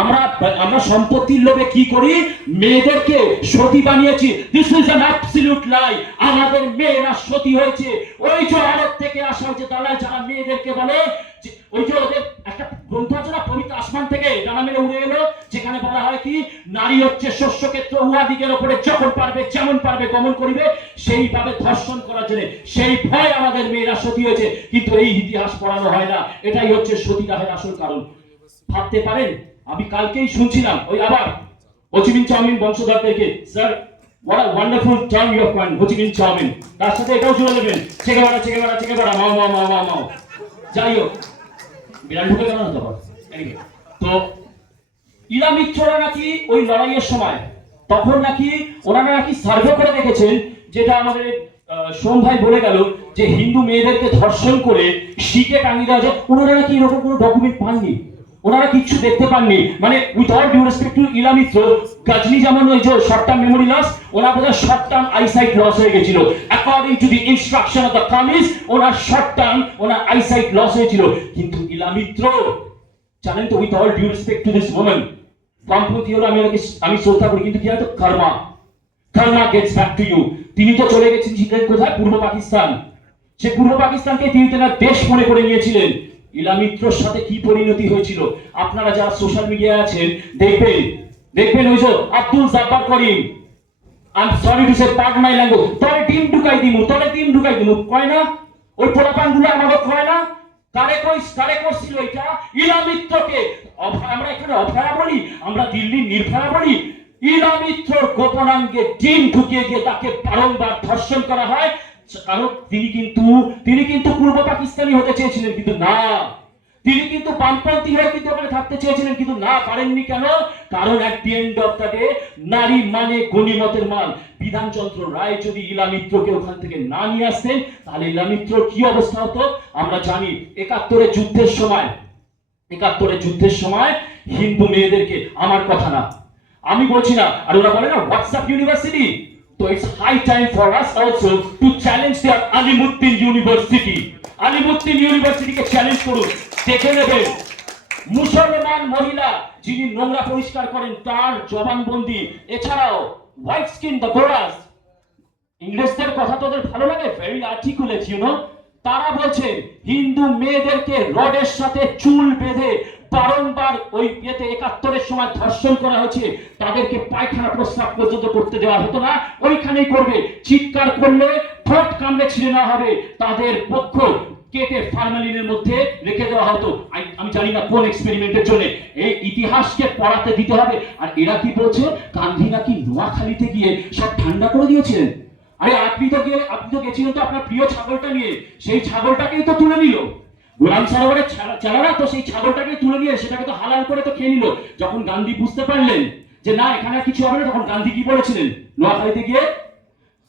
আমরা আমরা সম্পত্তির লোভে কি করি, মেয়েদেরকে সতী বানিয়েছি। দিস ইজ অ্যান অ্যাবসলিউট লাই। আমাদের মেয়েরা সতী হয়েছে। ওই যে আরব থেকে আসা যে দালাল যারা মেয়েদেরকে বলে, ওই যে ওদের একটা গ্রন্থ আছে না, পবিত্র আসমান থেকে ডানা মেরে উড়ে এলো, যেখানে বলা হয় কি নারী হচ্ছে শস্যক্ষেত্র, উহা দিকের উপরে যখন পারবে যেমন পারবে গমন করিবে, সেইভাবে ধর্ষণ করার জন্য সেই ভয় আমাদের মেয়েরা সতী হয়েছে। কিন্তু এই ইতিহাস পড়ানো হয় না। এটাই হচ্ছে সতীদাহের আসল কারণ। ভাবতে পারেন, আমি কালকেই শুনছিলাম ওই আবার হোচিমিন চাউমিন বংশধরদেরকে, sir what a wonderful term you have coined, Ho Chi Minh chowmein, তার সাথে এটাও জুড়ে দেবেন, চেকেবাড়া চেকেবাড়া চেকেবাড়া মাও মাও মাও মাও মাও। যাই হোক, বিড়াল ঢুকে গেল না তো ইরা মিত্ররা নাকি ওই লড়াইয়ের সময় তখন নাকি ওনারা নাকি সার্ভে করে দেখেছেন, যেটা আমাদের সোম ভাই বলে গেল, যে হিন্দু মেয়েদেরকে ধর্ষণ করে শিখে টাঙিয়ে দেওয়া যায়। ওনারা নাকি এরকম কোনো ডকুমেন্ট পাননি, ওনারা কিছু দেখতে পাননি। মানে with all due respect to Ila Mitra, Ghajini যেমন ওই যে শর্ট টার্ম মেমোরি লস, ওনার বোধহয় শর্ট টার্ম আইসাইট লস হয়ে গেছিল। According to the instruction of the কামিজ, ওনার শর্ট টার্ম ওনার আইসাইট লস হয়েছিল। কিন্তু ইলা মিত্র জানেন তো, with all due respect to this woman, বামপন্থী হলো আমি শ্রদ্ধা করি, কিন্তু কি হয় তো, karma gets back to you. তিনি তো চলে গেছেন ছিলেন কোথায়, পূর্ব পাকিস্তান। সে পূর্ব পাকিস্তানকে তিনি তার দেশ মনে করে নিয়েছিলেন। ইলা মিত্রর সাথে কি পরিণতি হয়েছিল আপনারা যারা সোশ্যাল মিডিয়ায় আছেন দেখবেন ওই যে Abdul Jabbar Karim, I am sorry to say pardon my language, তবে টিম ঢুকাই দিমু কয় না, ওই পোলাপানগুলো আমাকে কয় না, কারে করছিল এটা, ইলা মিত্রকে। আমরা এখানে অভয়া বলি, আমরা দিল্লির নির্ভয়া বলি। ইলা মিত্রর গোপনাঙ্গে ডিম ঢুকিয়ে দিয়ে তাকে বারংবার ধর্ষণ করা হয়। কারণ তিনি কিন্তু পূর্ব পাকিস্তানি হতে চেয়েছিলেন, কিন্তু না, তিনি কিন্তু বামপন্থী হয়ে কিন্তু ওখানে থাকতে চেয়েছিলেন, কিন্তু না পারেননি। কেন? কারণ at the end of the day নারী মানে গণিমতের মাল। বিধানচন্দ্র রায় যদি ইলা মিত্রকে ওখান থেকে না নিয়ে আসতেন, তাহলে ইলা মিত্রর কি অবস্থা হতো আমরা জানি। 71 যুদ্ধের সময় হিন্দু মেয়েদেরকে, আমার কথা না, আমি বলছি না, আর ওরা বলে না হোয়াটসঅ্যাপ ইউনিভার্সিটি, তো it's high time for us also to challenge their Alimuddin ইউনিভার্সিটিকে চ্যালেঞ্জ করুন। দেখে নেবেন মুসলমান মহিলা যিনি নোংরা পরিষ্কার করেন তার জবানবন্দি। এছাড়াও হোয়াইট স্কিন দ্য গোরাস, ইংরেজদের কথা তোদের ভালো লাগে, ভেরি আর্টিকুলেট ইউ নো, তারা বলছেন হিন্দু মেয়েদেরকে রডের সাথে চুল বেঁধে বারংবার ওই বিয়েতে 71-এর সময় ধর্ষণ করা হয়েছে। তাদেরকে পায়খানা প্রস্রাব পর্যন্ত করতে দেওয়া হতো না, ওইখানেই করবে। চিৎকার করলে ঠোঁট কামড়ে ছিঁড়ে নেওয়া হবে, তাদের পক্ষ কেটে ফরমালিনের মধ্যে রেখে দেওয়া হতো। আমি জানি না কোন এক্সপেরিমেন্টের জন্য। এই ইতিহাসকে পড়াতে দিতে হবে। আর এরা কি বলছে, গান্ধী নাকি নোয়াখালীতে গিয়ে সব ঠান্ডা করে দিয়েছিলেন। আরে আপনি তো গেছিলেন তো আপনার প্রিয় ছাগলটা নিয়ে, সেই ছাগলটাকেই তো তুলে নিল গোলাম সারোয়ারের চালারা, তো সেই ছাগলটাকে তুলে নিয়ে সেটাকে তো হালাল করে তো খেয়ে নিল। যখন গান্ধী বুঝতে পারলেন যে না এখানে কিছু হবে না, তখন গান্ধী কি বলেছিলেন নোয়াখালীতে গিয়ে,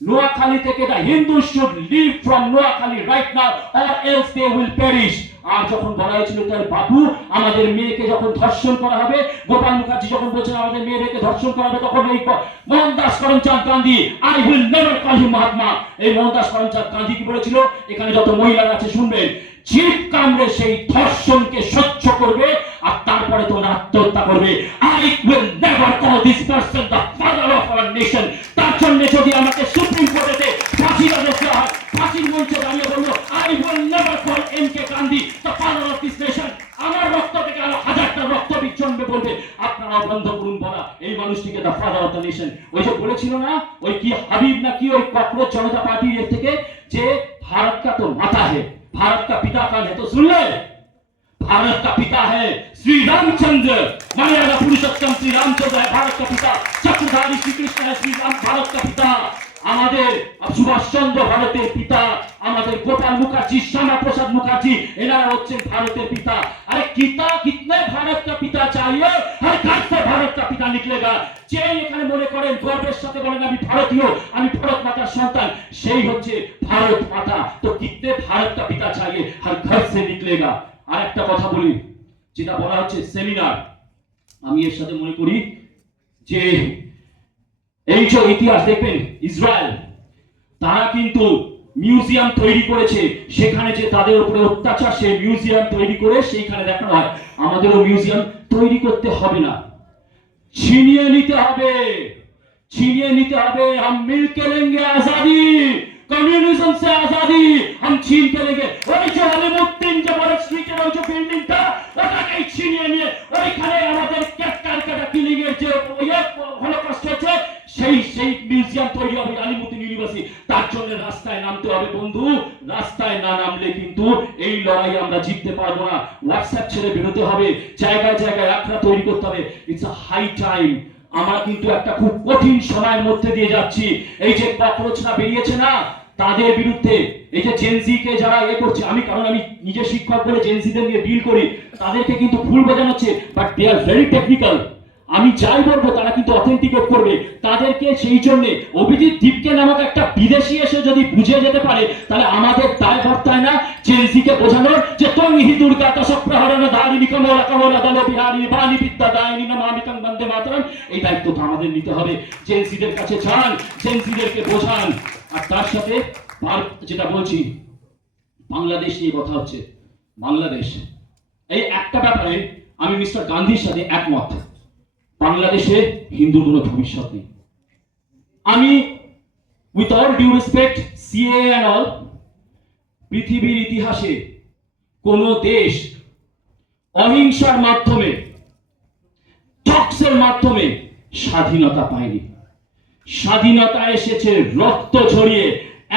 নোয়াখালী থেকে the Hindus should leave from Noakhali right now or else they will perish। আর যখন বলা হয়েছিল তার বাবু আমাদের মেয়েকে যখন ধর্ষণ করা হবে, গোপাল মুখার্জি যখন বলছেন আমাদের মেয়েদেরকে ধর্ষণ করা হবে, তখন এই Mohandas Karamchand Gandhi, I will never call him Mahatma, এই মোহনদাস করমচাঁদ গান্ধী কি বলেছিল, এখানে যত মহিলারা আছে শুনবেন, জিভ কামড়ে সেই ধর্ষণকে সহ্য করবে আর তারপরে তোমরা আত্মহত্যা করবে। I will never call this person the father of our nation. তার জন্য যদি আমাকে সুপ্রিম কোর্টে ফাঁসির আদেশ দেওয়া হয়, ফাঁসির মঞ্চে দাঁড়িয়ে বলবো I will never call MK. Gandhi the father of this nation. আমার রক্ত থেকে আরো হাজারটা রক্তবীজ জন্মে বলবে, আপনারা বন্ধ করুন বলা এই মানুষটিকে the father of the nation. ওই যে বলেছিল না ওই কি হাবিব নাকি ওই ককরোচ জনতা পার্টির এর থেকে, যে भारत का तो माता है, भारत का पिता कौन है तो सुन ले, भारत का पिता है श्री रामचंद्र, मर्यादा पुरुषोत्तम श्री रामचंद्र है भारत का पिता, चक्रधारी श्री कृष्ण है श्री राम भारत का पिता। আমাদের সুভাষ চন্দ্র ভারতের পিতা, আমাদের গোপাল মুখার্জি, শ্যামা প্রসাদ মুখার্জি, এনারা হচ্ছেন ভারতের পিতা। আরে কিতনে ভারত का पिता चाहिए, हर घर से भारत का पिता निकलेगा। যে এখানে মনে করেন গর্বের সাথে বলেন আমি ভারতীয়, আমি ভারত মাতার সন্তান, সেই হচ্ছে ভারত মাতা। তো কিতনে भारत का पिता चाहिए, हर घर से निकलेगा। আর একটা কথা বলি, যেটা বলা হচ্ছে সেমিনার, আমি এর সাথে মনে করি যে এই যে ইতিহাস দেখবেন, ইসরায়েল তারা কিন্তু মিউজিয়াম তৈরি করেছে, সেখানে যে তাদের উপরে অত্যাচার, সেই মিউজিয়াম তৈরি করে সেইখানে দেখানো হয়। আমাদেরও মিউজিয়াম তৈরি করতে হবে না, ছিনিয়ে নিতে হবে, ছিনিয়ে নিতে হবে। हम मिलके लेंगे आजादी, कम्युनिज्म से आजादी हम छीन के लेंगे। ওই যে আলিমুদ্দিন যে বড় স্ট্রিটের ওই যে বিল্ডিংটা, ওটাকে ছিনিয়ে নিয়ে ওইখানে আমাদের ক্যালকাটা কিলিং এর যে হলোকস্ট হয়েছে, সেই মিউজিয়াম তৈরি হবে আলিমুদ্দিন ইউনিভার্সিটি। তার জন্য রাস্তায় নামতে হবে বন্ধু, রাস্তায় না নামলে কিন্তু এই লড়াই আমরা জিততে পারবো না। হোয়াটসঅ্যাপ ছেড়ে বেরোতে হবে, জায়গায় জায়গায় আখড়া তৈরি করতে হবে। It's a high time. আমরা কিন্তু একটা খুব কঠিন সময়ের মধ্যে দিয়ে যাচ্ছি। এই যে ককরোচরা বেরিয়েছে না, তাদের বিরুদ্ধে এই যে জেনজি কে যারা করছে, কারণ আমি নিজে শিক্ষক বলে জেনজিদের নিয়ে ডিল করি, তাদেরকে কিন্তু ভুল বোঝানো হচ্ছে, but they are very technical. আমি যাই বলবো তারা কিন্তু অথেন্টিকেট করবে তাদেরকে। সেই জন্য অভিজিৎ দীপকে নামক একটা বিদেশি এসে যদি বুঝে যেতে পারে, তাহলে আমাদের দায় বর্তায় না জেনজিকে বোঝানোর যে তুমি দুর্গা দশপ্রহরণ ধারিণী কমলা কমলা দল বিহারী বাণী বিদ্যা দায়িনী নমামিতং বন্দে মাতরম। এই দায়িত্ব তো আমাদের নিতে হবে। জেনজিদের কাছে যান, জেনজিদেরকে বোঝান। আর তার সাথে যেটা বলছি, বাংলাদেশ নিয়ে কথা হচ্ছে। বাংলাদেশ, এই একটা ব্যাপারে আমি মিস্টার গান্ধীর সাথে একমত। বাংলাদেশে হিন্দুর কোনো ভবিষ্যৎ নেই। আমি with all due respect, CA and all, পৃথিবীর ইতিহাসে কোন দেশ অহিংসার মাধ্যমে, টক্সের মাধ্যমে স্বাধীনতা পায়নি। স্বাধীনতা এসেছে রক্ত ঝরিয়ে,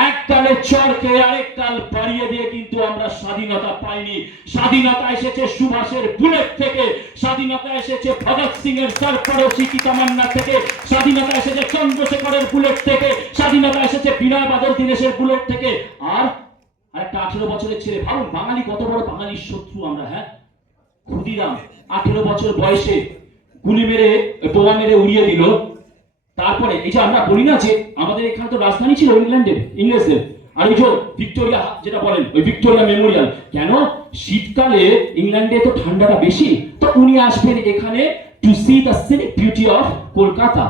এককালে চরকে আরেক কাল বাড়িয়ে দিয়ে কিন্তু আমরা স্বাধীনতা পাইনি। স্বাধীনতা এসেছে সুভাষের বুলেট থেকে, স্বাধীনতা এসেছে ভগৎ সিং এর সরপরশি কি তামান্না থেকে, স্বাধীনতা এসেছে চন্দ্রশেখরের বুলেট থেকে, স্বাধীনতা এসেছে বিনয় বাদল দীনেশের বুলেট থেকে। আর একটা 18 বছরের ছেলে, ভাবুন বাঙালি কত বড় বাঙালির শত্রু আমরা। হ্যাঁ, ক্ষুদিরাম 18 বছর বয়সে গুলি মেরে, বোমা মেরে উড়িয়ে দিল। তারপরে এই যে আমরা বলি না যে আমাদের এখানে তো রাজধানী ছিল ইংল্যান্ডের, ইংরেজদের, আর ওই যে ভিক্টোরিয়া যেটা বলেন, ওই ভিক্টোরিয়া মেমোরিয়াল, কেন শীতকালে ইংল্যান্ডে তো ঠান্ডাটা বেশি, তো উনি আসবেন এখানে to see the scenic beauty of Kolkata.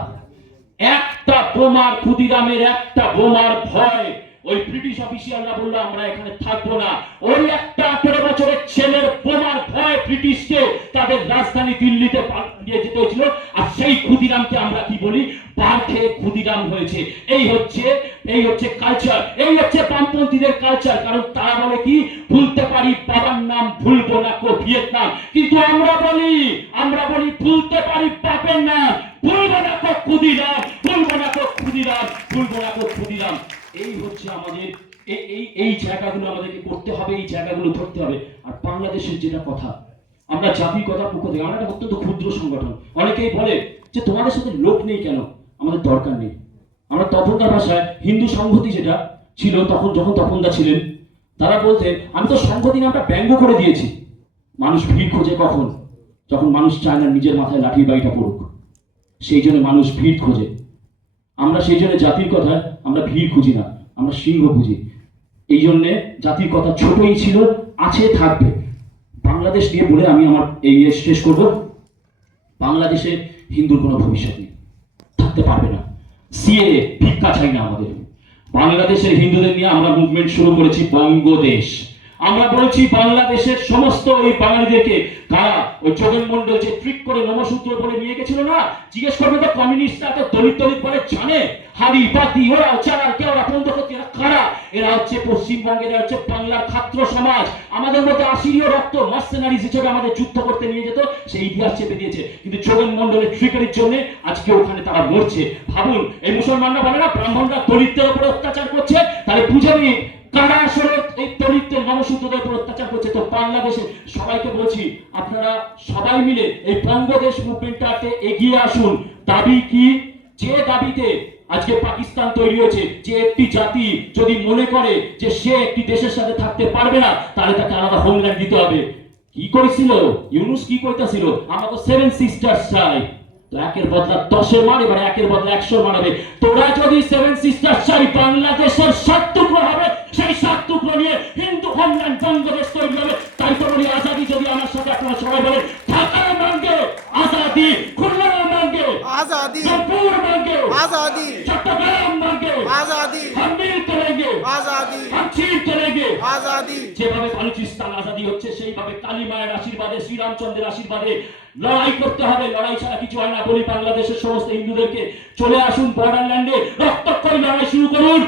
একটা বোমার, ক্ষুদিরামের একটা বোমার ভয় ওই ব্রিটিশ অফিসিয়ালরা বললো আমরা এখানে থাকবো না। ওই একটা 18 বছরের ছেলের বোমার ভয় ব্রিটিশকে তাদের রাজধানী দিল্লিতে নিয়ে যেতে হয়েছিল। আর সেই ক্ষুদিরামকে আমরা কি বলি, বার খেয়ে ক্ষুদিরাম হয়েছে। এই হচ্ছে কালচার, এই হচ্ছে বামপন্থীদের কালচার। কারণ তারা বলে কি, ভুলতে পারি বাবার নাম, ভুলবো না কো ভিয়েতনাম। কিন্তু আমরা বলি ভুলতে পারি বাপের নাম, ভুলবো না কো ক্ষুদিরাম, ভুলবো না কো ক্ষুদিরাম, ভুলবো না কো ক্ষুদিরাম। এই হচ্ছে আমাদের এই জায়গাগুলো আমাদেরকে করতে হবে, এই জায়গাগুলো ধরতে হবে। আর বাংলাদেশের যেটা কথা, আমরা জাতির কথার পক্ষ থেকে, আমরা একটা অত্যন্ত ক্ষুদ্র সংগঠন। অনেকেই বলে যে তোমাদের সাথে লোক নেই কেন, আমাদের দরকার নেই। আমরা তপনদার ভাষায় হিন্দু সংহতি যেটা ছিল তখন, যখন তপনদা ছিলেন, তারা বলতেন আমি তো সংহতি নামটা ব্যঙ্গ করে দিয়েছি। মানুষ ভিড় খোঁজে কখন, যখন মানুষ চায় না নিজের মাথায় লাঠির বাড়িটা পড়ুক, সেই জন্য মানুষ ভিড় খোঁজে। আমরা সেই জন্য জাতির কথায় আমরা ভিড় খুঁজি না, আমরা সিংহ খুঁজি। এই জন্যে জাতির কথা ছোটই ছিল, আছে, থাকবে। বাংলাদেশ নিয়ে বলে আমি আমার এই শেষ করব। বাংলাদেশে হিন্দুর কোনো ভবিষ্যৎ নেই, থাকতে পারবে না। সিএ ভিক্ষা চাই না আমাদের। বাংলাদেশের হিন্দুদের নিয়ে আমরা মুভমেন্ট শুরু করেছি বঙ্গদেশ। আমরা বলছি বাংলাদেশের সমস্ত ওই বাঙালিদেরকে, কারা ওই যোগেন মন্ডল যে ট্রিক করে নমসূত্র বলে নিয়ে গেছিল না, জিজ্ঞেস করবে তো কমিউনিস্টরা তো দলিত বলে জানে, হাড়ি বাতি ওরা চালার কে, ওরা বন্ধ করতে, এরা কারা? এরা হচ্ছে পশ্চিমবঙ্গের, এরা হচ্ছে বাংলার ছাত্র সমাজ। আমাদের মধ্যে আসিরীয় রক্ত, মার্সেনারিজ হিসেবে আমাদের যুদ্ধ করতে নিয়ে যেত, সেই ইতিহাস চেপে দিয়েছে। কিন্তু যোগেন মন্ডলের ট্রিকের জন্য আজকে ওখানে তারা মরছে। ভাবুন, এই মুসলমানরা বলে না ব্রাহ্মণরা দলিতদের উপরে অত্যাচার করছে, তাহলে বুঝে নিন কারা আসলে এই দলিতদের নমসূত্রদের উপর অত্যাচার করছে। তো বাংলাদেশে সবাইকে বলছি, আপনারা সবাই মিলে এই বঙ্গদেশ মুভমেন্টটাতে এগিয়ে আসুন। দাবি কি? যে দাবিতে আজকে পাকিস্তান তৈরি হয়েছে, যে একটি জাতি যদি মনে করে যে সে একটি দেশের সাথে থাকতে পারবে না, তাহলে তাকে আলাদা হোমল্যান্ড দিতে হবে। কি করেছিল ইউনুস, কি কইতাছিল, আমরা তো 7 সিস্টার্স চাই। তো একের বদলা 10-এর মার, এবার একের বদলা 100 মারাবে। তোরা যদি 7 সিস্টার্স চাই, বাংলাদেশের 7 টুকরো হবে, সেই 7 টুকরো নিয়ে হিন্দু হোমল্যান্ড বঙ্গদেশ তৈরি হবে। তাই তো বলি আজাদি যদি আমার সাথে আপনারা সবাই বলেন, ঢাকা মাঙ্গে আজাদি, খুলনা মাঙ্গে आजादी, जयपुर मांगे आजादी, चट्टग्राम मांगे आजादी, हम मिल करेंगे आजादी। যেভাবে বালুচিস্তান আজাদি হচ্ছে সেইভাবে কালী মায়ের আশীর্বাদে, শ্রীরামচন্দ্রের আশীর্বাদে লড়াই করতে হবে। লড়াই ছাড়া কিছু হয় না। বলি বাংলাদেশের সমস্ত হিন্দুদেরকে, চলে আসুন বর্ডারল্যান্ডে, রক্তক্ষয়ী লড়াই শুরু করুন,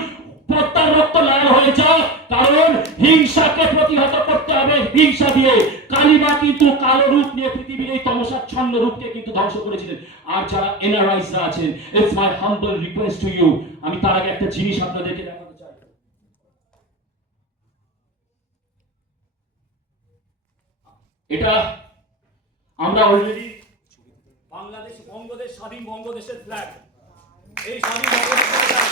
পদ্মার রক্ত লাল হয়ে যাও, কারণ হিংসাকে প্রতিহত করতে হবে। হিংসা দিয়ে কালিমা কিন্তু কালো রূপ নিয়ে পৃথিবীর এই তমসাচ্ছন্ন রূপকে কিন্তু ধ্বংস করেছিলেন। আর যারা এনআরআইসরা আছেন, it's my humble request to you, আমি তার আগে একটা জিনিস আপনাদেরকে দেখাতে চাই। এটা আমরা অলরেডি বাংলাদেশ, বঙ্গদেশ, স্বাধীন বঙ্গদেশের ফ্ল্যাগ, এই স্বাধীন বঙ্গদেশের ফ্ল্যাগ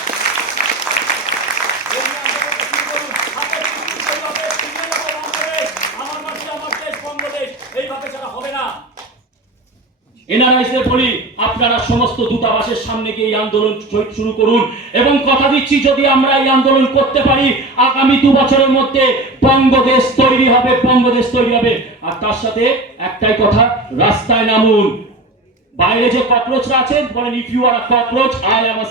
এনআরআইসদের বলি, আপনারা সমস্ত দূতাবাসের সামনে গিয়ে এই আন্দোলন শুরু করুন এবং কথা দিচ্ছি যদি আমরা এই আন্দোলন করতে পারি, আগামী 2 বছরের মধ্যে বঙ্গদেশ তৈরি হবে, বঙ্গদেশ তৈরি হবে। আর তার সাথে একটাই কথা, রাস্তায় নামুন। বাইরে যে ককরোচরা আছেন বলেন, if you are a cockroach, I am a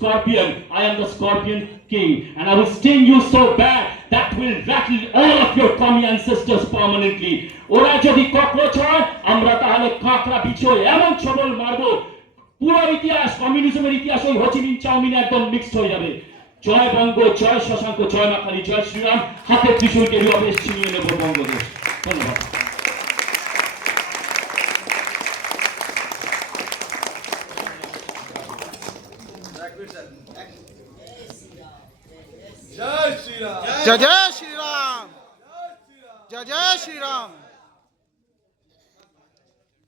scorpion, I am the scorpion king, and I will sting you so bad that will rattle all of your commie ancestors permanently. ওরা যদি ককরোচ হয়, আমরা তাহলে কাঁকড়া বিছয় এমন ছবল মারবো, পুরো ইতিহাস, কমিউনিজমের ইতিহাস ওই হোচিমিন চাউমিনে একদম মিক্সড হয়ে যাবে। জয় বঙ্গ, জয় শশাঙ্ক, জয় মা কালী, জয় শ্রীরাম। হাতে ত্রিশূলকে বিভাবে ছিনিয়ে নেব বঙ্গদেশ। ধন্যবাদ। जय श्री राम, जय जय श्री राम, जय जय श्री राम।